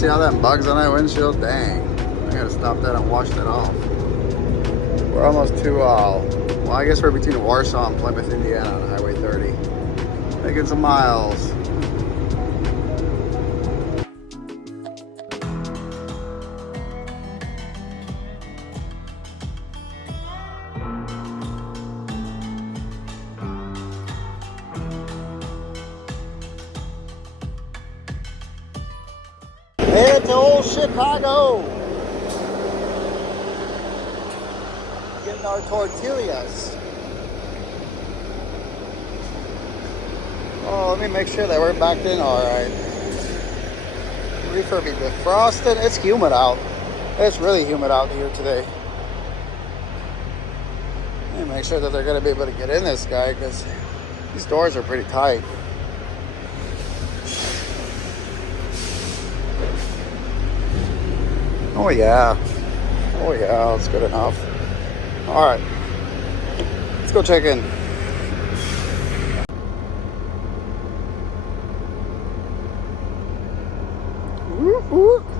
see all that bugs on that windshield? Dang. I gotta stop that and wash that off. We're almost to, well, I guess we're between Warsaw and Plymouth, Indiana on Highway 30. Making some miles. Headed to old Chicago. Getting our tortillas. Oh, let me make sure that we're backed in all right. Reefer be defrosted. It's humid out. It's really humid out here today. Let me make sure that they're going to be able to get in this guy because these doors are pretty tight. Oh yeah. Oh yeah, that's good enough. All right. Let's go check in.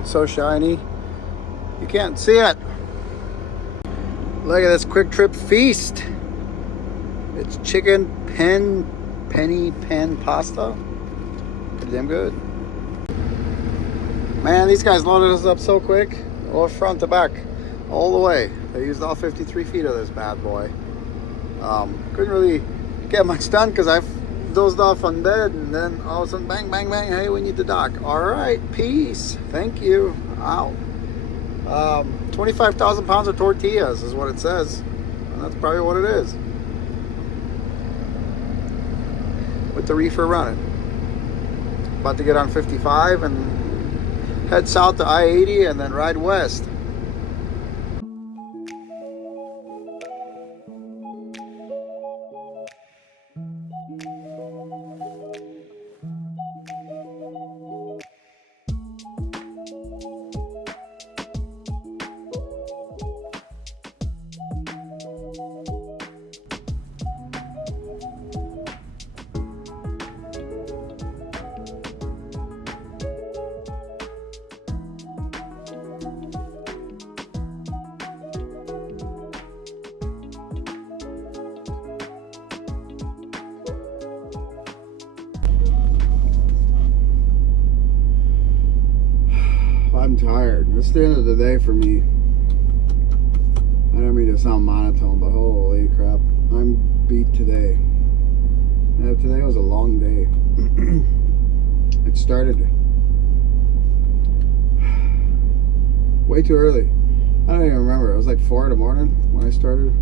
It's so shiny. You can't see it. Look at this Quick Trip feast. It's chicken penny pan pasta. Pretty damn good. Man, these guys loaded us up so quick. All front to back. All the way. They used all 53 feet of this bad boy. Couldn't really get much done because I've dozed off on bed, and then all of a sudden, bang, bang, bang, hey, we need to dock. All right, peace. Thank you. Out. 25,000 pounds of tortillas is what it says. And that's probably what it is. With the reefer running. About to get on 55 and head south to I-80 and then ride west. I'm tired. It's the end of the day for me. I don't mean to sound monotone, but holy crap. I'm beat today. Yeah, today was a long day. It started way too early. I don't even remember. It was like 4 in the morning when I started.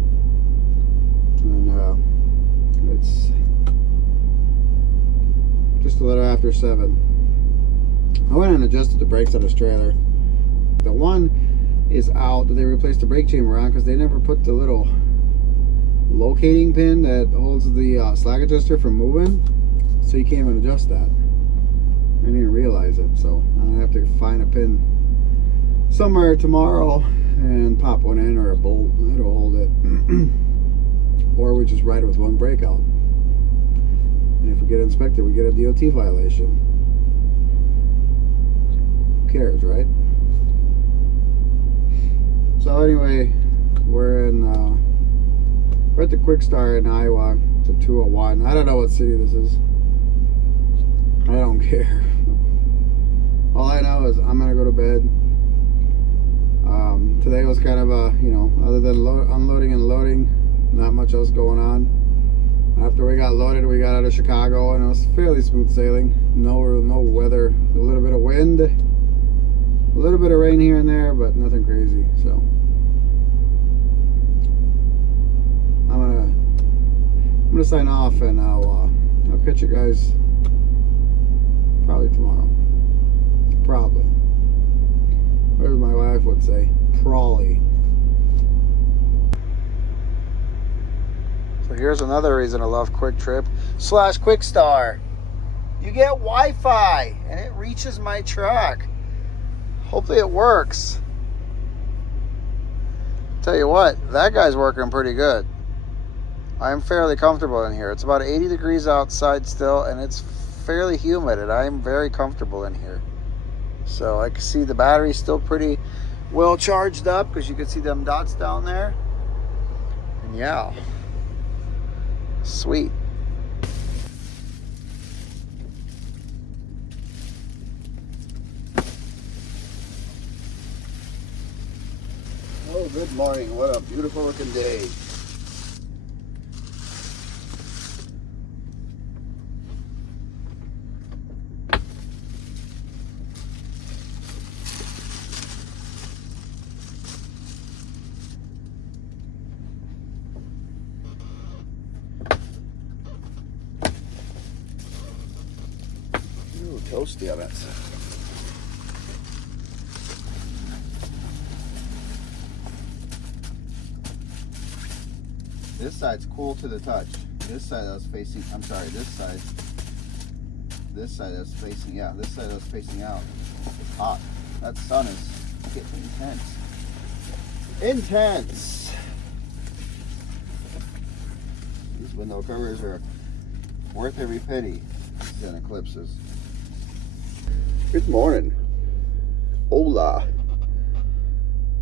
And it's just a little after 7. I went and adjusted the brakes on this trailer. The one is out that they replaced the brake chamber on because they never put the little locating pin that holds the slack adjuster from moving. So you can't even adjust that. I didn't realize it, so I'm gonna have to find a pin somewhere tomorrow and pop one in, or a bolt that'll hold it. Or we just ride it with one brake out. And if we get inspected, we get a DOT violation. Cares, right? So anyway, we're at the Quick Start in Iowa. It's a 201. I don't know what city this is. I don't care. All I know is I'm gonna go to bed. Today was kind of a, you know, other than unloading and loading, not much else going on. After we got loaded, we got out of Chicago, and it was fairly smooth sailing. No weather, a little bit of wind. A little bit of rain here and there, but nothing crazy. So I'm gonna sign off, and I'll catch you guys probably tomorrow. Probably. Or as my wife would say, probably. So here's another reason I love Quick Trip / Quick Star. You get Wi-Fi, and it reaches my truck. Hopefully it works. Tell you what, that guy's working pretty good. I'm fairly comfortable in here. It's about 80 degrees outside still, and it's fairly humid, and I'm very comfortable in here. So I can see the battery's still pretty well charged up, because you can see them dots down there. And yeah, sweet. Oh, good morning. What a beautiful looking day. Ooh, toasty on that side. This side's cool to the touch. This side I was facing, I'm sorry, this side I was facing, yeah, this side I was facing out. It's hot. That sun is getting intense. Intense! These window covers are worth every penny. Zen Eclipses. Good morning. Hola.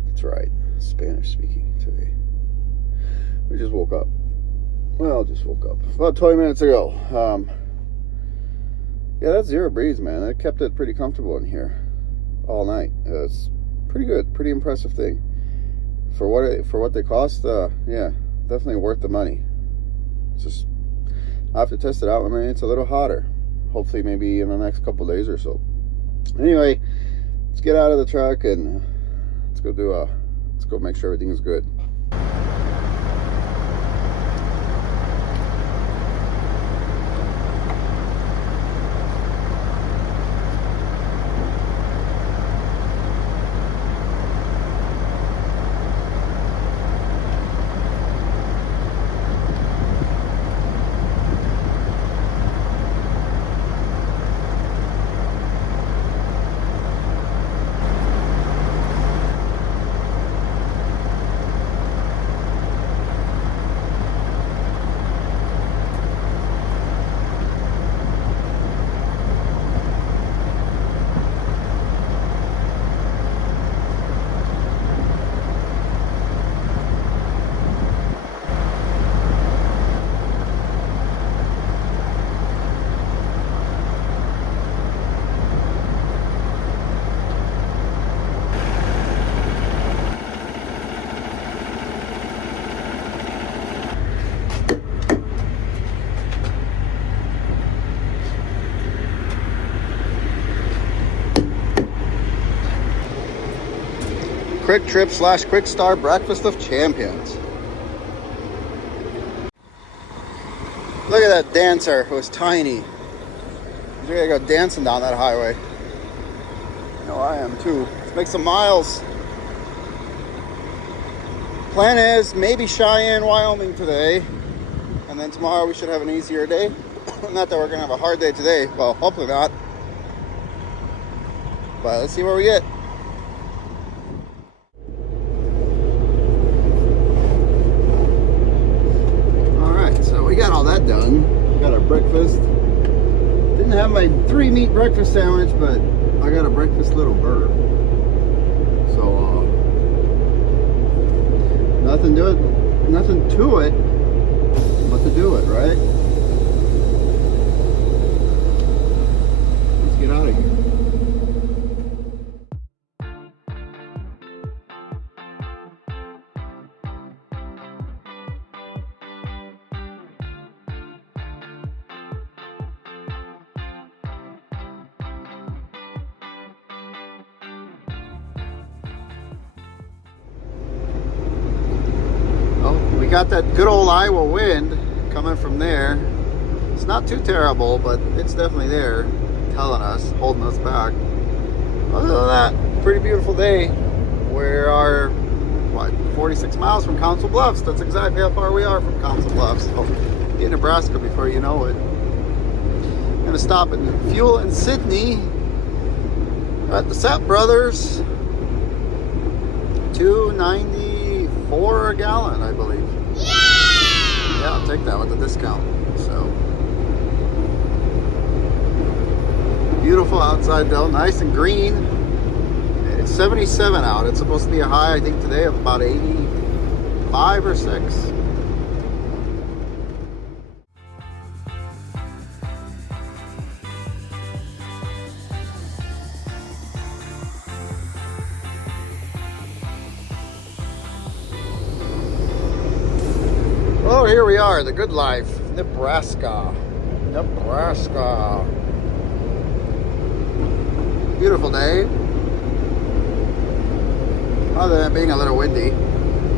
That's right, Spanish speaking today. We just woke up. Well, just woke up about 20 minutes ago. Yeah, that zero breeze, man. That kept it pretty comfortable in here all night. It's pretty good, pretty impressive thing for what they cost. Yeah, definitely worth the money. It's just, I have to test it out. I mean, it's a little hotter. Hopefully, maybe in the next couple days or so. Anyway, let's get out of the truck and let's go make sure everything is good. Quick Trip / Quick Start Breakfast of Champions. Look at that dancer. It was tiny. He's ready to go dancing down that highway. You know I am too. Let's make some miles. Plan is maybe Cheyenne, Wyoming today, and then tomorrow we should have an easier day. Not that we're gonna have a hard day today. Well, hopefully not. But let's see where we get. We got all that done. Got our breakfast. Didn't have my 3-meat breakfast sandwich, but I got a breakfast little burger. So nothing to it but to do it, right? Let's get out of here. We got that good old Iowa wind coming from there. It's not too terrible, but it's definitely there, telling us, holding us back. Other than that, pretty beautiful day. We are, what, 46 miles from Council Bluffs. That's exactly how far we are from Council Bluffs. So, in Nebraska before you know it. I'm gonna stop and fuel in Sydney at the Sapp Brothers. $2.94 a gallon, I believe. Yeah, I'll take that with the discount. So beautiful outside though, nice and green. It's 77 out. It's supposed to be a high, I think, today of about 85 or 6. Oh, here we are, the good life, Nebraska. Nebraska. Beautiful day. Other than being a little windy,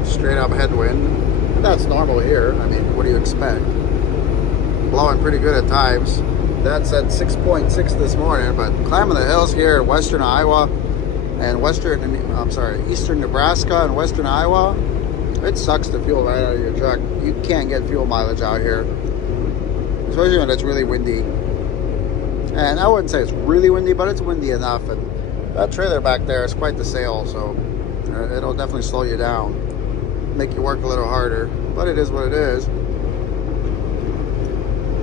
straight up headwind. That's normal here. I mean, what do you expect? Blowing pretty good at times. That's at 6.6 this morning, but climbing the hills here in western Iowa and eastern Nebraska and western Iowa, it sucks to fuel right out of your truck. You can't get fuel mileage out here, especially when it's really windy. And I wouldn't say it's really windy, but it's windy enough. And that trailer back there is quite the sail, so it'll definitely slow you down, make you work a little harder. But it is what it is.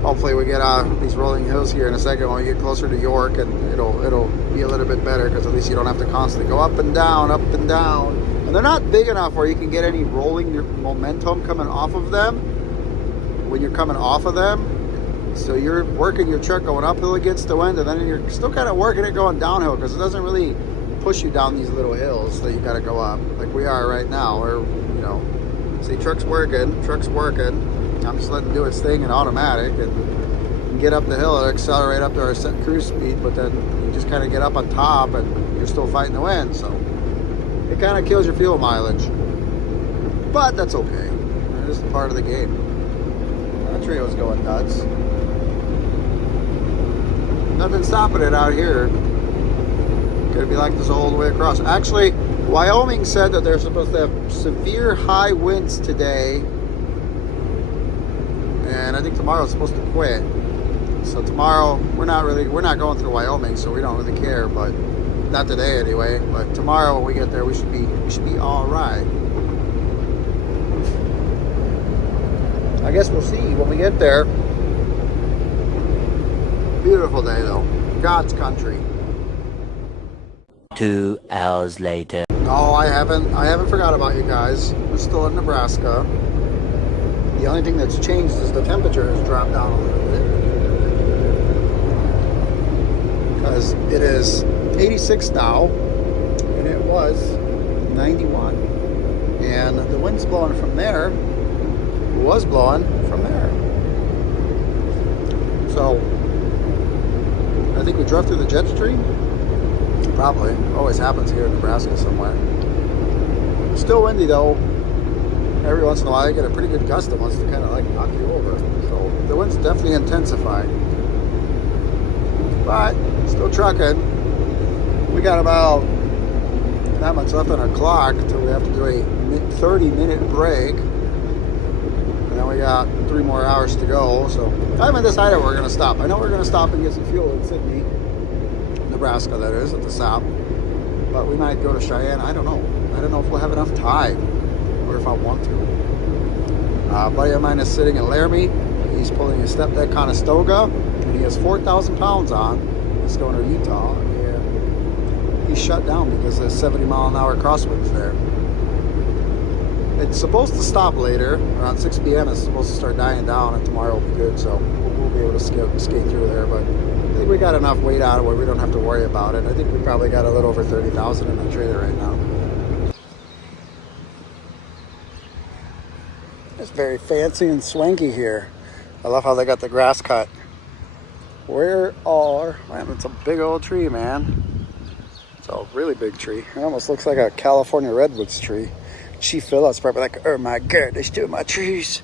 Hopefully we get these rolling hills here in a second when we get closer to York, and it'll be a little bit better, because at least you don't have to constantly go up and down, up and down. And they're not big enough where you can get any rolling momentum coming off of them when you're coming off of them. So you're working your truck going uphill against the wind, and then you're still kind of working it going downhill, because it doesn't really push you down these little hills that you got to go up like we are right now. Or, see, truck's working. I'm just letting it do its thing in automatic, and get up the hill and accelerate up to our set cruise speed, but then you just kind of get up on top and you're still fighting the wind. So it kind of kills your fuel mileage, but that's okay. That is part of the game. That tree was going nuts. Nothing stopping it out here. Gonna be like this all the way across. Actually, Wyoming said that they're supposed to have severe high winds today, and I think tomorrow's supposed to quit. So tomorrow we're not going through Wyoming, so we don't really care. But not today anyway. But tomorrow when we get there, we should be all right. I guess we'll see when we get there. Beautiful day though. God's country. 2 hours later. No, I haven't forgot about you guys. We're still in Nebraska. The only thing that's changed is the temperature has dropped down a little bit, because it is 86 now, and it was 91. And the wind's blowing from there. It was blowing from there. So I think we drove through the jet stream. Probably. Always happens here in Nebraska somewhere. Still windy though. Every once in a while you get a pretty good gust that wants to kind of like knock you over. So the wind's definitely intensifying. But still trucking. We got about that much left on our clock till we have to do a 30-minute break. And then we got 3 more hours to go. So I haven't decided where we're going to stop. I know we're going to stop and get some fuel in Sydney, Nebraska, that is, at the stop. But we might go to Cheyenne. I don't know. I don't know if we'll have enough time, or if I want to. A buddy of mine is sitting in Laramie. He's pulling a step deck Conestoga, and he has 4,000 pounds on. He's going to Utah, and he's shut down because there's 70-mile-an-hour crosswinds there. It's supposed to stop later, around 6 p.m. It's supposed to start dying down, and tomorrow will be good, so we'll be able to skate through there. But I think we got enough weight out of it where we don't have to worry about it. I think we probably got a little over 30,000 in the trailer right now. It's very fancy and swanky here. I love how they got the grass cut. Man, it's a big old tree, man. It's a really big tree. It almost looks like a California redwoods tree. Chief Phillips probably like, oh my God, there's 2 of my trees.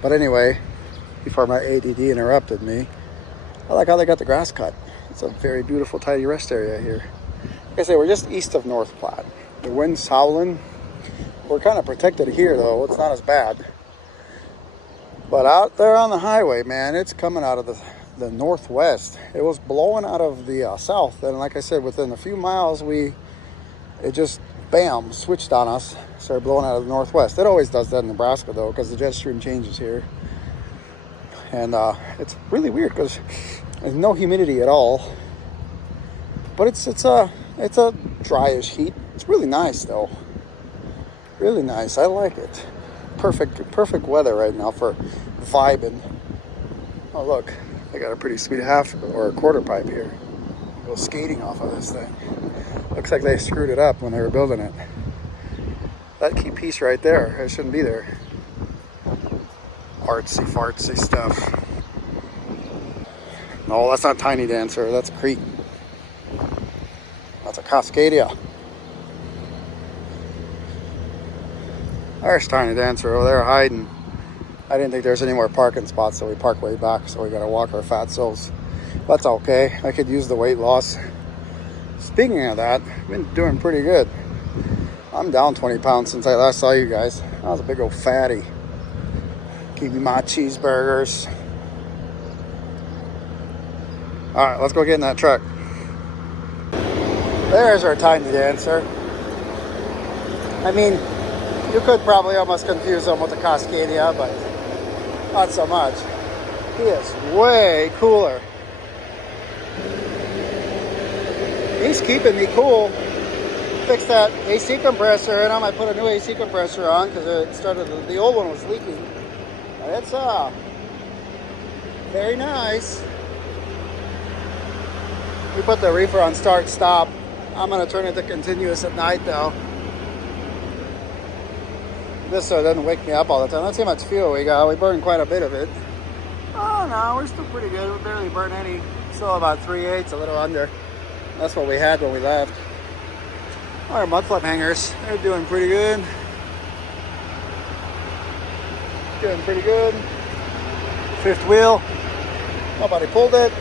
But anyway, before my ADD interrupted me, I like how they got the grass cut. It's a very beautiful, tidy rest area here. Like I say, we're just east of North Platte. The wind's howling. We're kind of protected here, though. It's not as bad. But out there on the highway, man, it's coming out of the northwest. It was blowing out of the south. And like I said, within a few miles, it just, bam, switched on us. Started blowing out of the northwest. It always does that in Nebraska, though, because the jet stream changes here. And it's really weird because There's no humidity at all, but it's a dryish heat. It's really nice though. Really nice. I like it. Perfect weather right now for vibing. Oh look, they got a pretty sweet half or a quarter pipe here. Go skating off of this thing. Looks like they screwed it up when they were building it. That key piece right there, it shouldn't be there. Artsy fartsy stuff. No, that's not Tiny Dancer, that's a Creek. That's a Cascadia. There's Tiny Dancer over there hiding. I didn't think there's any more parking spots, so we parked way back, so we gotta walk our fat souls. That's okay, I could use the weight loss. Speaking of that, I've been doing pretty good. I'm down 20 pounds since I last saw you guys. I was a big old fatty. Give me my cheeseburgers. All right, let's go get in that truck. There's our Tiny Dancer. I mean, you could probably almost confuse him with a Cascadia, but not so much. He is way cooler. He's keeping me cool. Fixed that AC compressor in him. I put a new AC compressor on because it started, the old one was leaking. And it's very nice. We put the reefer on start stop. I'm gonna turn it to continuous at night though. This so it doesn't wake me up all the time. Let's see how much fuel we got. We burned quite a bit of it. Oh no, we're still pretty good. We barely burned any. Still about 3/8, a little under. That's what we had when we left. Our mud flip hangers, they're doing pretty good. Doing pretty good. Fifth wheel, nobody pulled it.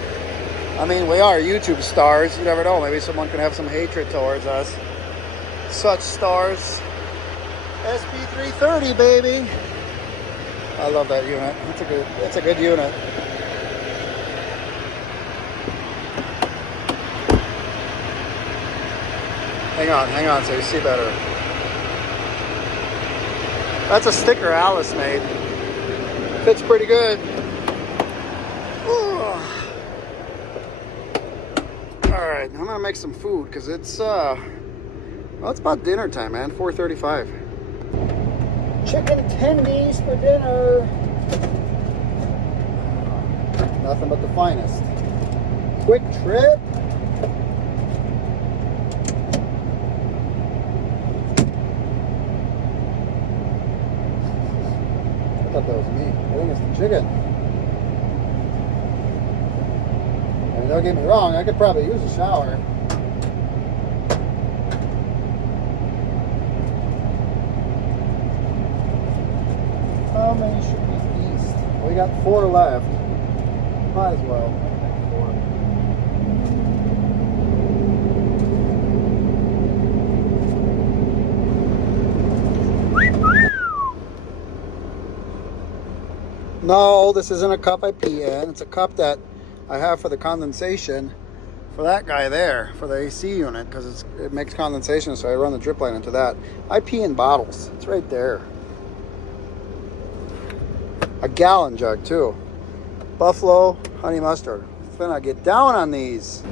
I mean, we are YouTube stars. You never know, maybe someone can have some hatred towards us. Such stars. SP330, baby. I love that unit. It's a good unit. Hang on, so you see better. That's a sticker Alice made. Fits pretty good. Alright, I'm gonna make some food because it's well, it's about dinner time, man. 4:35. Chicken tendies for dinner. Nothing but the finest. Quick Trip. I thought that was me. I think it's the chicken. I mean, don't get me wrong, I could probably use a shower. How many should we feast? We got 4 left. Might as well. No, this isn't a cup I pee in. It's a cup that I have for the condensation for that guy there, for the AC unit, because it makes condensation, so I run the drip line into that. I pee in bottles. It's right there. A gallon jug too. Buffalo honey mustard. Then I get down on these.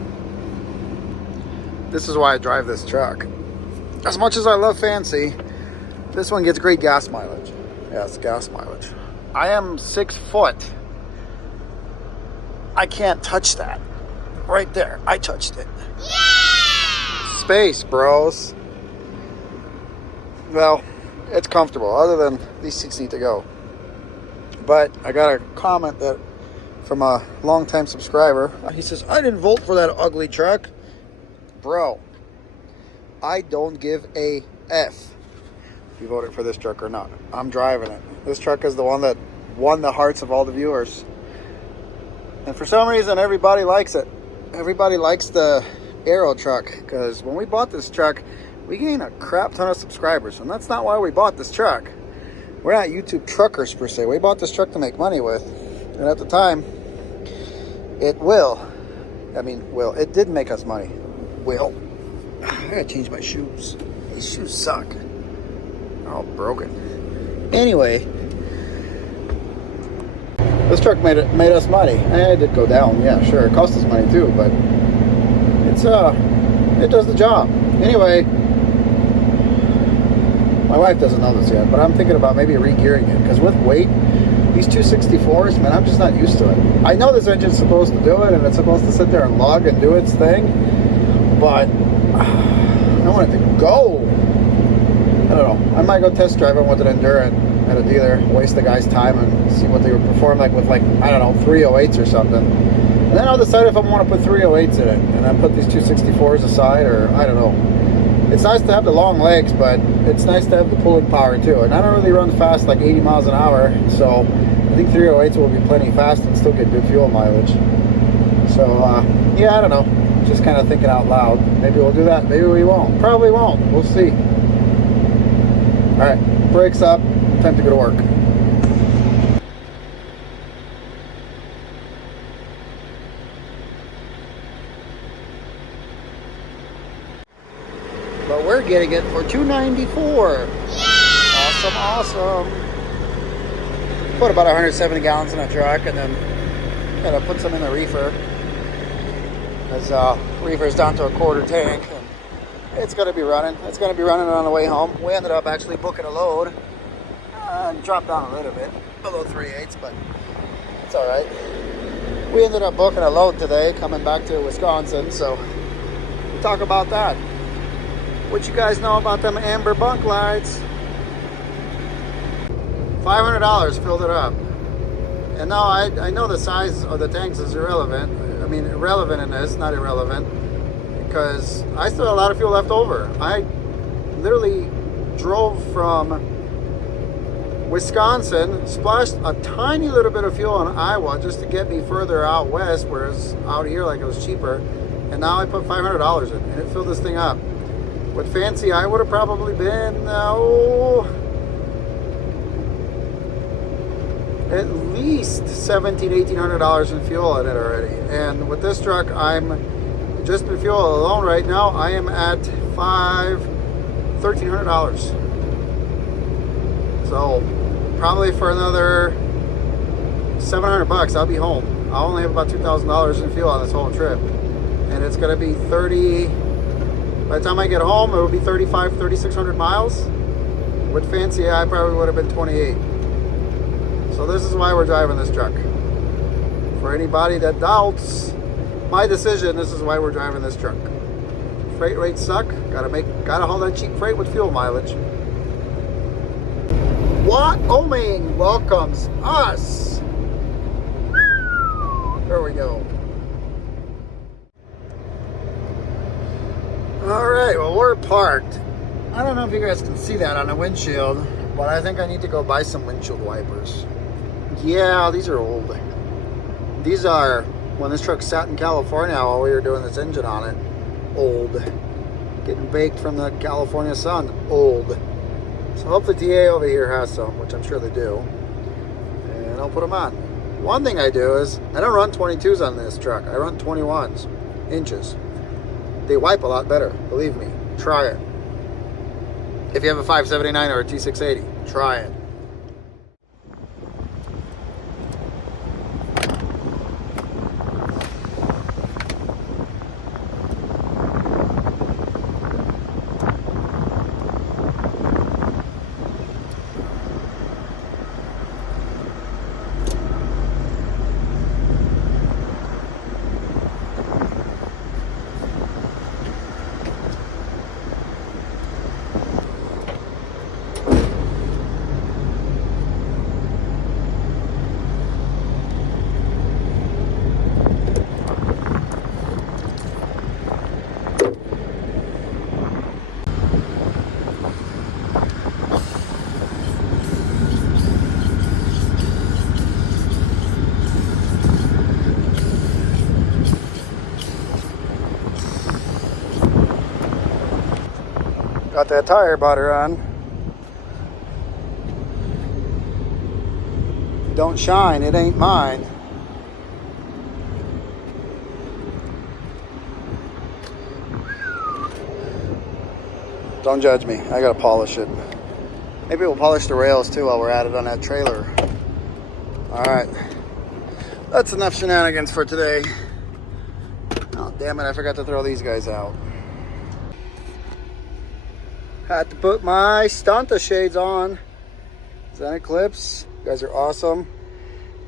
This is why I drive this truck. As much as I love fancy, this one gets great gas mileage. Yeah, it's gas mileage. I am 6 foot. I can't touch that. Right there, I touched it. Yeah! Space, bros. Well, it's comfortable, other than these seats need to go. But I got a comment that from a longtime subscriber. He says, I didn't vote for that ugly truck. Bro, I don't give a F if you voted for this truck or not. I'm driving it. This truck is the one that won the hearts of all the viewers. And for some reason, everybody likes it. Everybody likes the Aero truck, because when we bought this truck, we gained a crap ton of subscribers. And that's not why we bought this truck. We're not YouTube truckers per se. We bought this truck to make money with. And at the time, it did make us money. I gotta change my shoes. These shoes suck. They're all broken. Anyway, This truck made us money. It did go down, yeah, sure. It cost us money too, but it's it does the job. Anyway, my wife doesn't know this yet, but I'm thinking about maybe re-gearing it, because with weight, these 264s, man, I'm just not used to it. I know this engine's supposed to do it, and it's supposed to sit there and lug and do its thing, but I want it to go. I don't know. I might go test drive it with an Endurant at a dealer, waste the guy's time and see what they would perform like with, like, I don't know, 308s or something. And then I'll decide if I want to put 308s in it, and then put these 264s aside, or I don't know. It's nice to have the long legs, but it's nice to have the pulling power too. And I don't really run fast, like 80 miles an hour, so I think 308s will be plenty fast and still get good fuel mileage. So yeah, I don't know. Just kind of thinking out loud. Maybe we'll do that. Maybe we won't. Probably won't. We'll see. All right, brakes up. Time to go to work. But we're getting it for $2.94. Awesome, awesome. Put about 170 gallons in a truck, and then gotta put some in the reefer. Because reefer's down to a quarter tank, and it's gonna be running. It's gonna be running on the way home. We ended up actually booking a load. Dropped down a little bit, below 3/8, but it's all right. We ended up booking a load today, coming back to Wisconsin, so we'll talk about that. What you guys know about them amber bunk lights? $500 filled it up. And no, I know the size of the tanks is irrelevant. I mean, irrelevant in this, not irrelevant, because I still have a lot of fuel left over. I literally drove from Wisconsin, splashed a tiny little bit of fuel in Iowa just to get me further out west, whereas out here, like, it was cheaper. And now I put $500 in, and it filled this thing up. With fancy, I would have probably been, at least $1,700, $1,800 in fuel in it already. And with this truck, I'm just in fuel alone right now, I am at $1,300. So probably for another $700, I'll be home. I'll only have about $2,000 in fuel on this whole trip, and it's gonna be 30. By the time I get home, it will be 35, 3,600 miles. With fancy, I probably would have been 28. So this is why we're driving this truck. For anybody that doubts my decision, this is why we're driving this truck. Freight rates suck. Gotta haul that cheap freight with fuel mileage. Wyoming welcomes us. There we go. All right, well, we're parked. I don't know if you guys can see that on the windshield, but I think I need to go buy some windshield wipers. Yeah, these are old. These are when this truck sat in California while we were doing this engine on it. Old. Getting baked from the California sun. Old. So hopefully TA over here has some, which I'm sure they do. And I'll put them on. One thing I do is, I don't run 22s on this truck. I run 21s, inches. They wipe a lot better, believe me. Try it. If you have a 579 or a T680, try it. Got that tire butter on. Don't shine, it ain't mine. Don't judge me, I gotta polish it. Maybe we'll polish the rails too while we're at it on that trailer. Alright, That's enough shenanigans for today. Oh, damn it, I forgot to throw these guys out. Had to put my Stunta shades on. Zen Eclipse. You guys are awesome.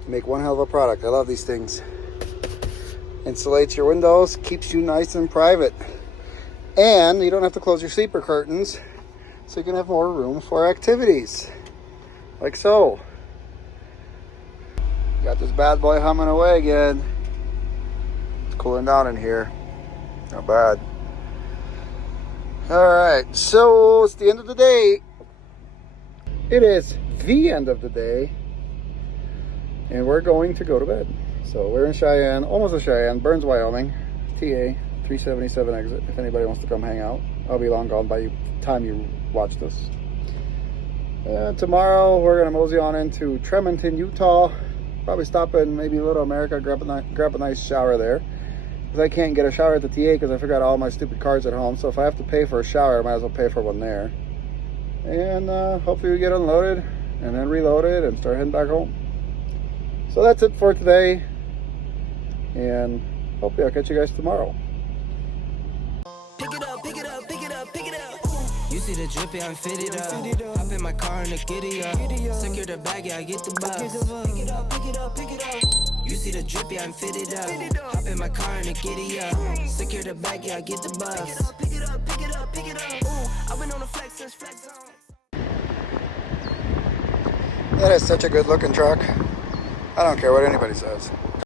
Make one hell of a product. I love these things. Insulates your windows, keeps you nice and private. And you don't have to close your sleeper curtains, so you can have more room for activities. Like so. Got this bad boy humming away again. It's cooling down in here. Not bad. Alright, so it's the end of the day. It is the end of the day. And we're going to go to bed. So we're in Cheyenne, almost in Cheyenne, Burns, Wyoming. TA 377 exit, if anybody wants to come hang out. I'll be long gone by the time you watch this. Tomorrow we're going to mosey on into Tremonton, Utah. Probably stop in maybe Little America, grab a nice shower there. Because I can't get a shower at the TA because I forgot all my stupid cards at home. So if I have to pay for a shower, I might as well pay for one there. And hopefully we get unloaded and then reloaded and start heading back home. So that's it for today. And hopefully I'll catch you guys tomorrow. Pick it up, pick it up, pick it up, pick it up. You see the drippy, I'm fitted up. Hop in my car and the giddy up. Secure the bag, yeah, I get the bus. Pick it up, pick it up, pick it up. You see the drippy, I'm fitted up. Hop in my car and the giddy up. Secure the bag, yeah, I get the bus. Pick it up, pick it up, pick it up, pick it up. I've been on the flex since flex zone. That is such a good looking truck. I don't care what anybody says.